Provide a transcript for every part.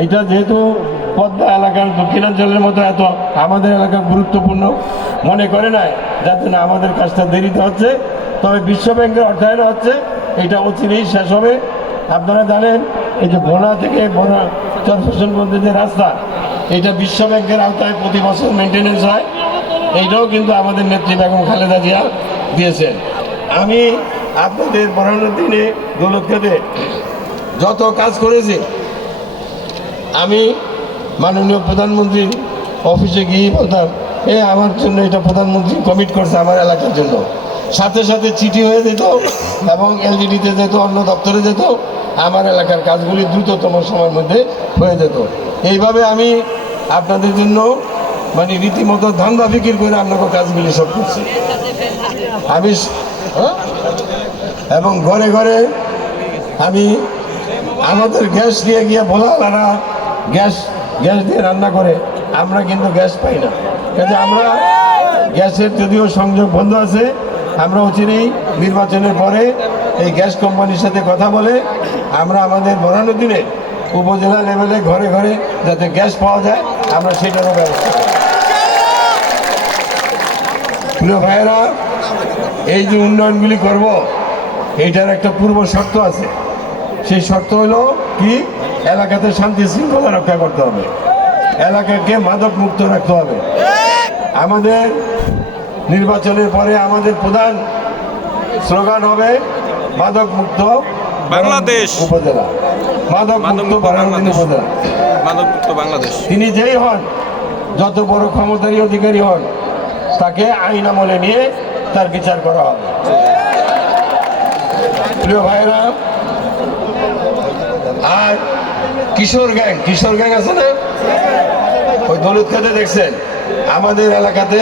এইটা যেহেতু পদ্মা এলাকার দক্ষিণাঞ্চলের মতো এত আমাদের এলাকা গুরুত্বপূর্ণ মনে করে নাই, যাতে না আমাদের কাজটা দেরিতে হচ্ছে। তবে বিশ্ব ব্যাংকের অর্থায়ন হচ্ছে, এটা অচিরেই শেষ হবে। আপনারা জানেন এই যে ভোলা থেকে ভোলা চরফেশন পর্যন্ত যে রাস্তা, এটা বিশ্ব ব্যাংকের আওতায় প্রতি বছর মেনটেনেন্স হয়। এইটাও কিন্তু আমাদের নেত্রী বেগম খালেদা জিয়া দিয়েছেন। আমি আপনাদের পড়ানোর দিনে দৌলতখাতে যত কাজ করেছি, আমি মাননীয় প্রধানমন্ত্রীর অফিসে গিয়ে বলতাম, আমার জন্য এটা প্রধানমন্ত্রী কমিট করছে আমার এলাকার জন্য। সাথে সাথে চিঠি হয়ে যেত এবং এলজিডিতে যেত, অন্য দপ্তরে যেত, আমার এলাকার কাজগুলি দ্রুততম সময়ের মধ্যে হয়ে যেত। এইভাবে আমি আপনাদের জন্য মানে রীতিমতো ধান্দা ফিকির করে আপনাকে কাজগুলি সব করছি আমি। এবং ঘরে ঘরে আমি আমাদের গ্যাস দিয়ে গিয়ে ভোলালারা গ্যাস দিয়ে রান্না করে, আমরা কিন্তু গ্যাস পাই না। কাজে আমরা গ্যাসের যদিও সংযোগ বন্ধ আছে, আমরা অচিরেই নির্বাচনের পরে এই গ্যাস কোম্পানির সাথে কথা বলে আমরা আমাদের বড়ানোর দিনে উপজেলা লেভেলে ঘরে ঘরে যাতে গ্যাস পাওয়া যায়, আমরা সেটারও ব্যবস্থা করি। প্রিয় ভাইয়েরা, এই যে উন্নয়নগুলি করব, এইটার একটা পূর্ব শর্ত আছে। সেই শর্ত হলো কি, এলাকাতে শান্তি শৃঙ্খলা রক্ষা করতে হবে, এলাকাকে মাদক মুক্ত রাখতে হবে। আমাদের নির্বাচনের পরে আমাদের প্রধান স্লোগান হবে মাদক মুক্ত বাংলাদেশ উপজেলা, মাদক মুক্ত উপজেলা, মাদক মুক্ত বাংলাদেশ। তিনি যেই হন, যত বড় ক্ষমতারী অধিকারী হন, তাকে আইন আমলে নিয়ে তার বিচার করা হবে। প্রিয় ভাইরা, আর কিশোর গ্যাং আছে না, ওই দৌলতখাতে দেখছেন, আমাদের এলাকাতে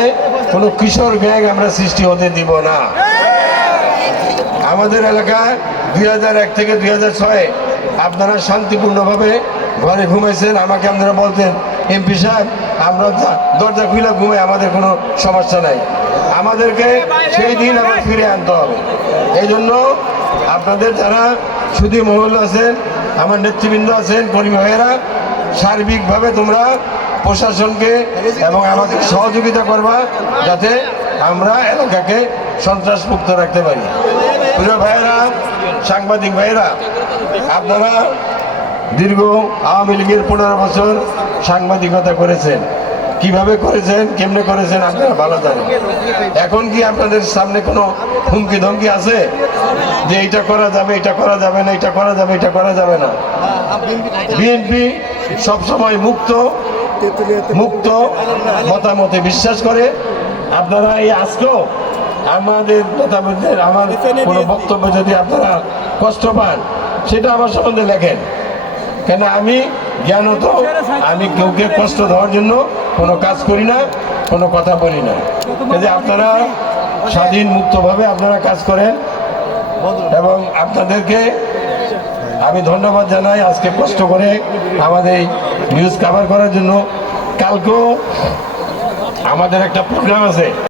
কোনো কিশোর গ্যাং আমরা সৃষ্টি হতে দিব না। আমাদের এলাকায় 2001 থেকে 2006 আপনারা শান্তিপূর্ণভাবে ঘরে ঘুমাইছেন। আমাকে আপনারা বলতেন, এমপি সাহেব আমরা দরজা খুলে ঘুমাই, আমাদের কোনো সমস্যা নাই। আমাদেরকে সেই দিন আবার ফিরে আনতে হবে। এই জন্য আপনাদের যারা সুধী মহল আছেন, আমার নেতৃবৃন্দ আছেন, কর্মী ভাইয়েরা, সার্বিকভাবে তোমরা প্রশাসনকে এবং আমাদের সহযোগিতা করবা, যাতে আমরা এলাকাকে সন্ত্রাসমুক্ত রাখতে পারি। প্রিয় ভাইয়েরা, সাংবাদিক ভাইয়েরা, আপনারা দীর্ঘ আওয়ামী লীগের 15 বছর সাংবাদিকতা করেছেন। কিভাবে করেছেন, কেমনে করেছেন আপনারা ভালো জানেন। এখন কি আপনাদের সামনে কোনো হুমকি ধমকি আছে যে এটা করা যাবে, এটা করা যাবে না, এটা করা যাবে, এটা করা যাবে না? বিএনপি সবসময় মুক্ত মতামতে বিশ্বাস করে। আপনারা এই আজকেও আমাদের মতামতের, আমার কোনো বক্তব্য যদি আপনারা কষ্ট পান, সেটা আমার সম্বন্ধে লেখেন। কেন আমি জ্ঞানত, আমি কেউকে কষ্ট দেওয়ার জন্য কোনো কাজ করি না, কোনো কথা বলি না। কাজে আপনারা স্বাধীন মুক্তভাবে আপনারা কাজ করেন এবং আপনাদেরকে আমি ধন্যবাদ জানাই আজকে কষ্ট করে আমাদের নিউজ কভার করার জন্য। কালকেও আমাদের একটা প্রোগ্রাম আছে।